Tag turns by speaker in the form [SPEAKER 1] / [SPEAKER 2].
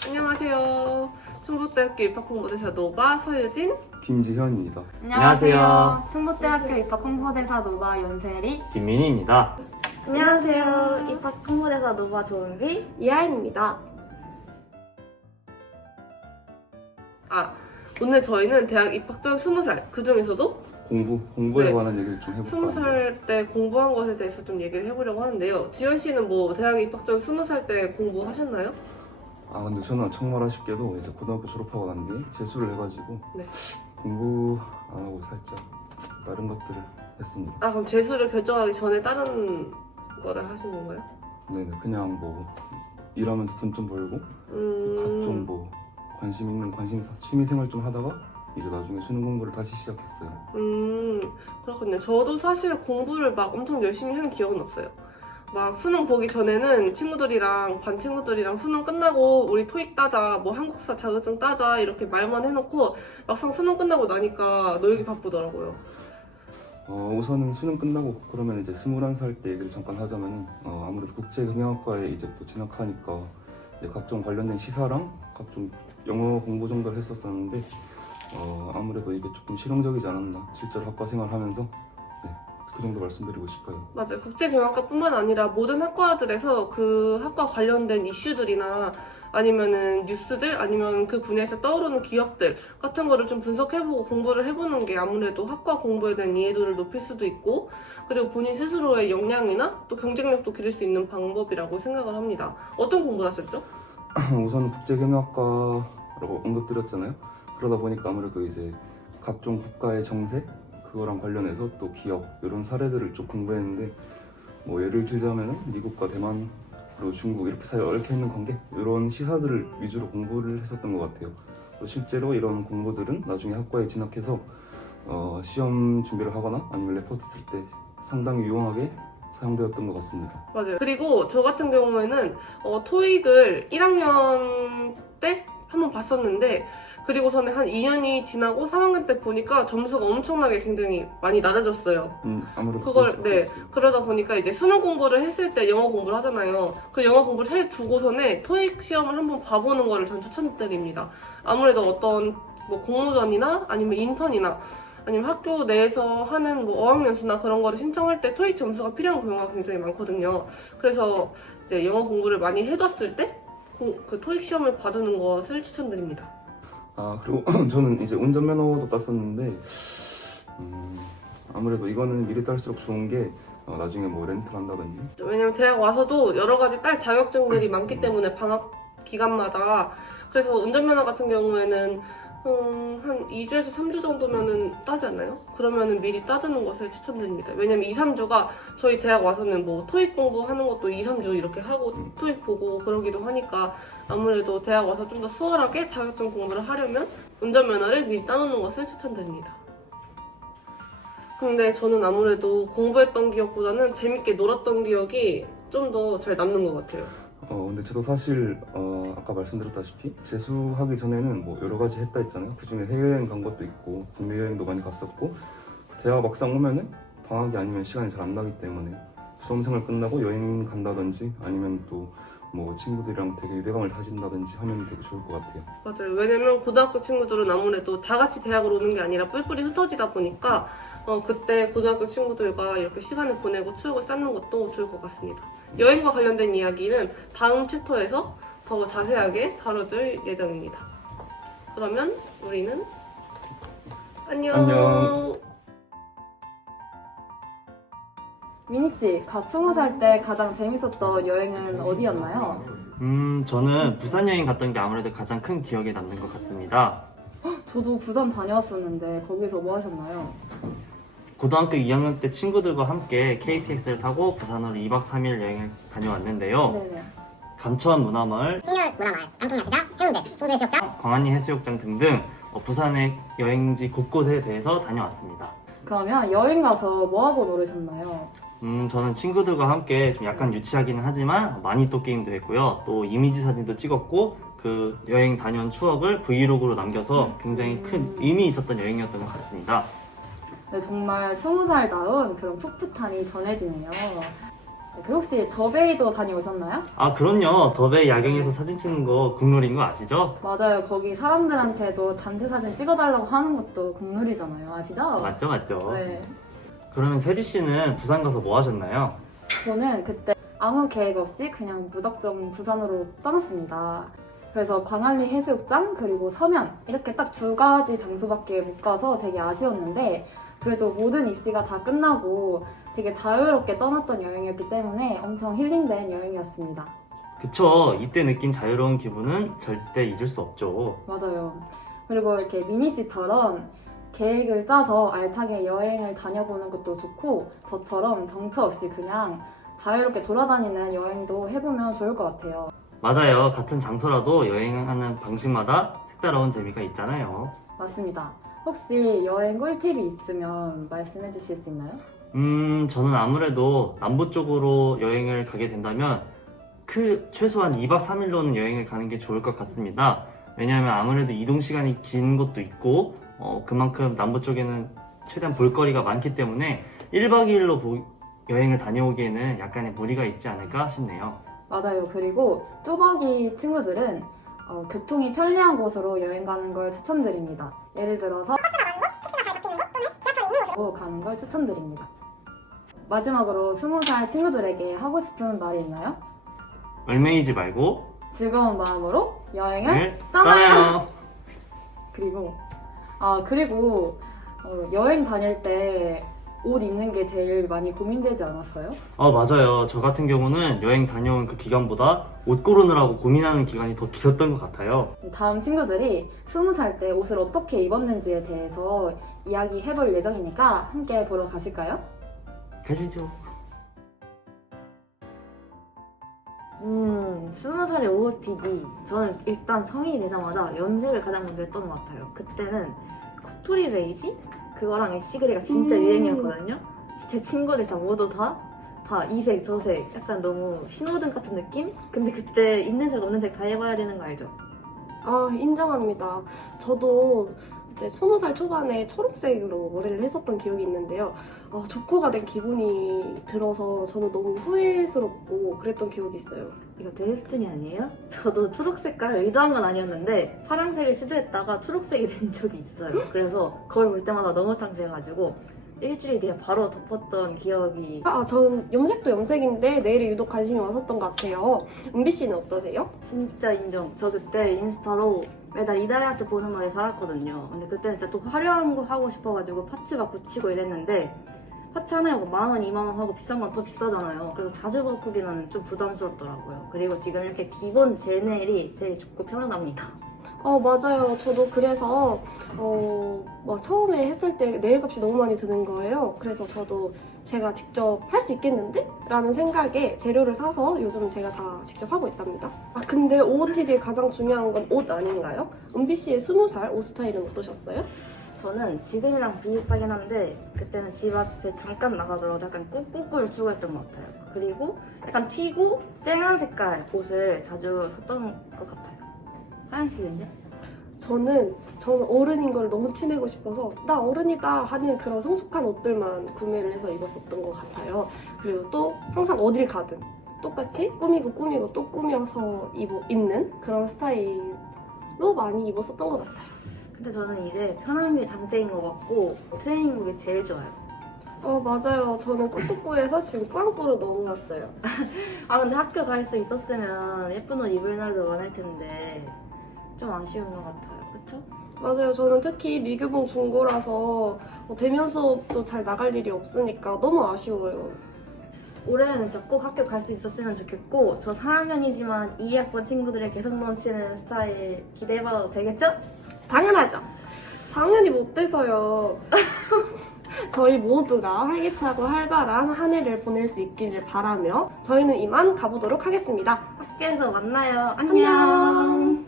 [SPEAKER 1] 안녕하세요. 충북대학교 입학홍보대사 노바 서유진,
[SPEAKER 2] 김지현입니다.
[SPEAKER 3] 안녕하세요. 충북대학교 입학홍보대사 노바 연세리,
[SPEAKER 4] 김민희입니다.
[SPEAKER 5] 안녕하세요. 입학 홍보대사 노바 조은비
[SPEAKER 1] 이하인입니다. 오늘 저희는 대학 입학 전 20살, 그 중에서도
[SPEAKER 2] 공부에
[SPEAKER 1] 네.
[SPEAKER 2] 관한 얘기를 좀 해볼까
[SPEAKER 1] 20살 때 공부한 것에 대해서 좀 얘기를 해보려고 하는데요. 지현 씨는 뭐 대학 입학 전 20살 때 공부하셨나요?
[SPEAKER 2] 근데 저는 정말 아쉽게도 이제 고등학교 졸업하고 난 뒤에 재수를 해가지고
[SPEAKER 1] 네.
[SPEAKER 2] 공부 안 하고 살짝 다른 것들을 했습니다.
[SPEAKER 1] 그럼 재수를 결정하기 전에 다른 거를 하신 건가요?
[SPEAKER 2] 네네, 그냥 뭐 일하면서 돈 좀 벌고 각종 뭐 관심 있는 관심사, 취미생활 좀 하다가 이제 나중에 수능 공부를 다시 시작했어요.
[SPEAKER 1] 그렇군요. 저도 사실 공부를 막 엄청 열심히 한 기억은 없어요. 막 수능 보기 전에는 반 친구들이랑 수능 끝나고 우리 토익 따자, 뭐 한국사 자격증 따자 이렇게 말만 해놓고 막상 수능 끝나고 나니까 놀기 바쁘더라고요.
[SPEAKER 2] 우선은 수능 끝나고 그러면 이제 21살 때 얘기를 잠깐 하자면은 아무래도 국제경영학과에 이제 또 진학하니까 이제 각종 관련된 시사랑 각종 영어 공부 정도를 했었었는데 아무래도 이게 조금 실용적이지 않았나, 실제로 학과 생활하면서 그 정도 말씀드리고 싶어요.
[SPEAKER 1] 맞아요. 국제경영학과뿐만 아니라 모든 학과들에서 그 학과 관련된 이슈들이나 아니면은 뉴스들, 아니면 그 분야에서 떠오르는 기업들 같은 거를 좀 분석해보고 공부를 해보는 게 아무래도 학과 공부에 대한 이해도를 높일 수도 있고, 그리고 본인 스스로의 역량이나 또 경쟁력도 기를 수 있는 방법이라고 생각을 합니다. 어떤 공부를 하셨죠?
[SPEAKER 2] 우선 국제경영학과라고 언급드렸잖아요. 그러다 보니까 아무래도 이제 각종 국가의 정세, 그거랑 관련해서 또 기업 이런 사례들을 좀 공부했는데, 뭐 예를 들자면은 미국과 대만 그리고 중국 이렇게 사이에 얽혀 있는 관계, 이런 시사들을 위주로 공부를 했었던 것 같아요. 또 실제로 이런 공부들은 나중에 학과에 진학해서 시험 준비를 하거나 아니면 레포트 쓸 때 상당히 유용하게 사용되었던 것 같습니다.
[SPEAKER 1] 맞아요. 그리고 저 같은 경우에는 토익을 1학년 때 한번 봤었는데, 그리고서는 한 2년이 지나고 3학년 때 보니까 점수가 엄청나게 굉장히 많이 낮아졌어요.
[SPEAKER 2] 아무래도
[SPEAKER 1] 그걸 그러다 보니까 이제 수능 공부를 했을 때 영어 공부를 하잖아요. 그 영어 공부를 해두고서는 토익 시험을 한번 봐보는 거를 전 추천드립니다. 아무래도 어떤 뭐 공모전이나 아니면 인턴이나 아니면 학교 내에서 하는 뭐 어학연수나 그런 거를 신청할 때 토익 점수가 필요한 경우가 굉장히 많거든요. 그래서 이제 영어 공부를 많이 해뒀을 때 그 토익 시험을 봐두는 것을 추천드립니다.
[SPEAKER 2] 그리고 저는 이제 운전면허도 땄었는데 아무래도 이거는 미리 딸수록 좋은 게 나중에 뭐 렌트를 한다든지.
[SPEAKER 1] 왜냐면 대학 와서도 여러 가지 딸 자격증들이 많기 때문에 방학 기간마다. 그래서 운전면허 같은 경우에는 한 2주에서 3주 정도면은 따지 않나요? 그러면은 미리 따두는 것을 추천드립니다. 왜냐면 2, 3주가 저희 대학 와서는 뭐 토익 공부하는 것도 2, 3주 이렇게 하고 토익 보고 그러기도 하니까 아무래도 대학 와서 좀 더 수월하게 자격증 공부를 하려면 운전면허를 미리 따놓는 것을 추천드립니다. 근데 저는 아무래도 공부했던 기억보다는 재밌게 놀았던 기억이 좀 더 잘 남는 것 같아요.
[SPEAKER 2] 근데 저도 사실 아까 말씀드렸다시피 재수하기 전에는 뭐 여러 가지 했다 했잖아요. 그중에 해외여행 간 것도 있고 국내 여행도 많이 갔었고, 대학 막상 오면은 방학이 아니면 시간이 잘 안 나기 때문에 수험생활 끝나고 여행 간다든지 아니면 또 뭐 친구들이랑 되게 유대감을 다진다든지 하면 되게 좋을 것 같아요.
[SPEAKER 1] 맞아요. 왜냐면 고등학교 친구들은 아무래도 다 같이 대학을 오는 게 아니라 뿔뿔이 흩어지다 보니까 그때 고등학교 친구들과 이렇게 시간을 보내고 추억을 쌓는 것도 좋을 것 같습니다. 여행과 관련된 이야기는 다음 챕터에서 더 자세하게 다뤄줄 예정입니다. 그러면 우리는 안녕.
[SPEAKER 3] 민희씨, 갓 20살 때 가장 재밌었던 여행은 어디였나요?
[SPEAKER 4] 저는 부산 여행 갔던 게 아무래도 가장 큰 기억에 남는 것 같습니다.
[SPEAKER 3] 저도 부산 다녀왔었는데 거기서 뭐 하셨나요?
[SPEAKER 4] 고등학교 2학년 때 친구들과 함께 KTX를 타고 부산으로 2박 3일 여행을 다녀왔는데요.
[SPEAKER 3] 네네.
[SPEAKER 4] 감천 문화마을,
[SPEAKER 6] 풍렬 문화마을, 앙통야시장, 해운대, 송도 해수욕장,
[SPEAKER 4] 광안리 해수욕장 등등 부산의 여행지 곳곳에 대해서 다녀왔습니다.
[SPEAKER 3] 그러면 여행 가서 뭐 하고 놀으셨나요?
[SPEAKER 4] 저는 친구들과 함께 좀 약간 유치하기는 하지만 마니또 게임도 했고요. 또 이미지 사진도 찍었고, 그 여행 다녀온 추억을 브이로그로 남겨서 굉장히 큰 의미 있었던 여행이었던 것 같습니다.
[SPEAKER 3] 네, 정말 20살다운 그런 풋풋함이 전해지네요. 그 혹시 더베이도 다녀오셨나요?
[SPEAKER 4] 아, 그럼요. 더베이 야경에서 사진 찍는 거 국룰인 거 아시죠?
[SPEAKER 3] 맞아요. 거기 사람들한테도 단체 사진 찍어달라고 하는 것도 국룰이잖아요. 아시죠?
[SPEAKER 4] 맞죠.
[SPEAKER 3] 네.
[SPEAKER 4] 그러면 세리 씨는 부산 가서 뭐 하셨나요?
[SPEAKER 3] 저는 그때 아무 계획 없이 그냥 무작정 부산으로 떠났습니다. 그래서 광안리 해수욕장 그리고 서면 이렇게 딱 2가지 장소밖에 못 가서 되게 아쉬웠는데 그래도 모든 입시가 다 끝나고 되게 자유롭게 떠났던 여행이었기 때문에 엄청 힐링된 여행이었습니다.
[SPEAKER 4] 그쵸. 이때 느낀 자유로운 기분은 절대 잊을 수 없죠.
[SPEAKER 3] 맞아요. 그리고 이렇게 미니 씨처럼 계획을 짜서 알차게 여행을 다녀보는 것도 좋고 저처럼 정처 없이 그냥 자유롭게 돌아다니는 여행도 해보면 좋을 것 같아요.
[SPEAKER 4] 맞아요. 같은 장소라도 여행하는 방식마다 색다른 재미가 있잖아요.
[SPEAKER 3] 맞습니다. 혹시 여행 꿀팁이 있으면 말씀해 주실 수 있나요?
[SPEAKER 4] 저는 아무래도 남부 쪽으로 여행을 가게 된다면 최소한 2박 3일로는 여행을 가는 게 좋을 것 같습니다. 왜냐하면 아무래도 이동 시간이 긴 곳도 있고 그만큼 남부 쪽에는 최대한 볼거리가 많기 때문에 1박 2일로 여행을 다녀오기에는 약간의 무리가 있지 않을까 싶네요. 맞아요.
[SPEAKER 3] 그리고 뚜벅이 친구들은 교통이 편리한 곳으로 여행 가는 걸 추천드립니다. 예를 들어서 가는 걸 추천드립니다. 마지막으로 20살 친구들에게 하고 싶은 말이 있나요?
[SPEAKER 4] 얼매이지 말고
[SPEAKER 3] 즐거운 마음으로 여행을
[SPEAKER 4] 네,
[SPEAKER 3] 떠나요. 그리고 여행 다닐 때 옷 입는 게 제일 많이 고민되지 않았어요?
[SPEAKER 4] 맞아요. 저 같은 경우는 여행 다녀온 그 기간보다 옷 고르느라고 고민하는 기간이 더 길었던 것 같아요.
[SPEAKER 3] 다음 친구들이 20살 때 옷을 어떻게 입었는지에 대해서 이야기해볼 예정이니까 함께 보러 가실까요?
[SPEAKER 4] 가시죠.
[SPEAKER 5] 20살의 OOTD. 저는 일단 성인이 되자마자 염색을 가장 먼저 했던 것 같아요. 그때는 코토리 베이지? 그거랑 애쉬그레이가 진짜 유행이었거든요. 제 친구들 모두 다 이색, 저색, 약간 너무 신호등 같은 느낌? 근데 그때 있는 색 없는 색 다 해봐야 되는 거 알죠?
[SPEAKER 1] 아, 인정합니다. 저도 그때 20살 초반에 초록색으로 머리를 했었던 기억이 있는데요. 조커가 된 기분이 들어서 저는 너무 후회스럽고 그랬던 기억이 있어요.
[SPEAKER 5] 이거 데스티니 아니에요? 저도 초록 색깔을 의도한 건 아니었는데 파란색을 시도했다가 초록색이 된 적이 있어요. 그래서 거울 볼 때마다 너무 창피해가지고 일주일 뒤에 바로 덮었던 기억이.
[SPEAKER 1] 저는 염색도 염색인데 내일에 유독 관심이 많았던 것 같아요. 은비 씨는 어떠세요?
[SPEAKER 5] 진짜 인정. 저 그때 인스타로 매달 이달의 아트 보는 날에 살았거든요. 근데 그때는 진짜 또 화려한 거 하고 싶어가지고 파츠 막 붙이고 이랬는데 파츠 하나에 10,000원, 20,000원 하고 비싼 건 더 비싸잖아요. 그래서 자주 바꾸기는 좀 부담스럽더라고요. 그리고 지금 이렇게 기본 젤 네일이 제일 좋고 편안합니다.
[SPEAKER 1] 맞아요. 저도 그래서 처음에 했을 때 네일 값이 너무 많이 드는 거예요. 그래서 저도 제가 직접 할 수 있겠는데? 라는 생각에 재료를 사서 요즘 제가 다 직접 하고 있답니다. 근데 OOTD의 가장 중요한 건 옷 아닌가요? 은비 씨의 20살 옷 스타일은 어떠셨어요?
[SPEAKER 5] 저는 지금이랑 비슷하긴 한데 그때는 집 앞에 잠깐 나가더라도 약간 꾹꾹꾹을 추고 했던 것 같아요. 그리고 약간 튀고 쨍한 색깔 옷을 자주 샀던 것 같아요. 하영 씨는요?
[SPEAKER 1] 저는 어른인 걸 너무 티내고 싶어서 나 어른이다 하는 그런 성숙한 옷들만 구매를 해서 입었었던 것 같아요. 그리고 또 항상 어딜 가든 똑같이 꾸미고 또 꾸며서 입는 그런 스타일로 많이 입었었던 것 같아요.
[SPEAKER 5] 근데 저는 이제 편한 게 장땡인 것 같고 트레이닝복이 제일 좋아요.
[SPEAKER 1] 맞아요. 저는 꾸꾸꾸에서 지금 꾸안꾸로 넘어왔어요.
[SPEAKER 5] 근데 학교 갈 수 있었으면 예쁜 옷 입을 날도 많을 텐데 좀 아쉬운 것 같아요. 그쵸?
[SPEAKER 1] 맞아요. 저는 특히 미교봉 중고라서 대면 수업도 잘 나갈 일이 없으니까 너무 아쉬워요.
[SPEAKER 5] 올해는 진짜 꼭 학교 갈 수 있었으면 좋겠고 저 4학년이지만 2학번 친구들의 개성 넘치는 스타일 기대해봐도 되겠죠?
[SPEAKER 1] 당연하죠. 4학년이 못 돼서요. 저희 모두가 활기차고 활발한 한 해를 보낼 수 있기를 바라며 저희는 이만 가보도록 하겠습니다.
[SPEAKER 5] 학교에서 만나요.
[SPEAKER 1] 안녕.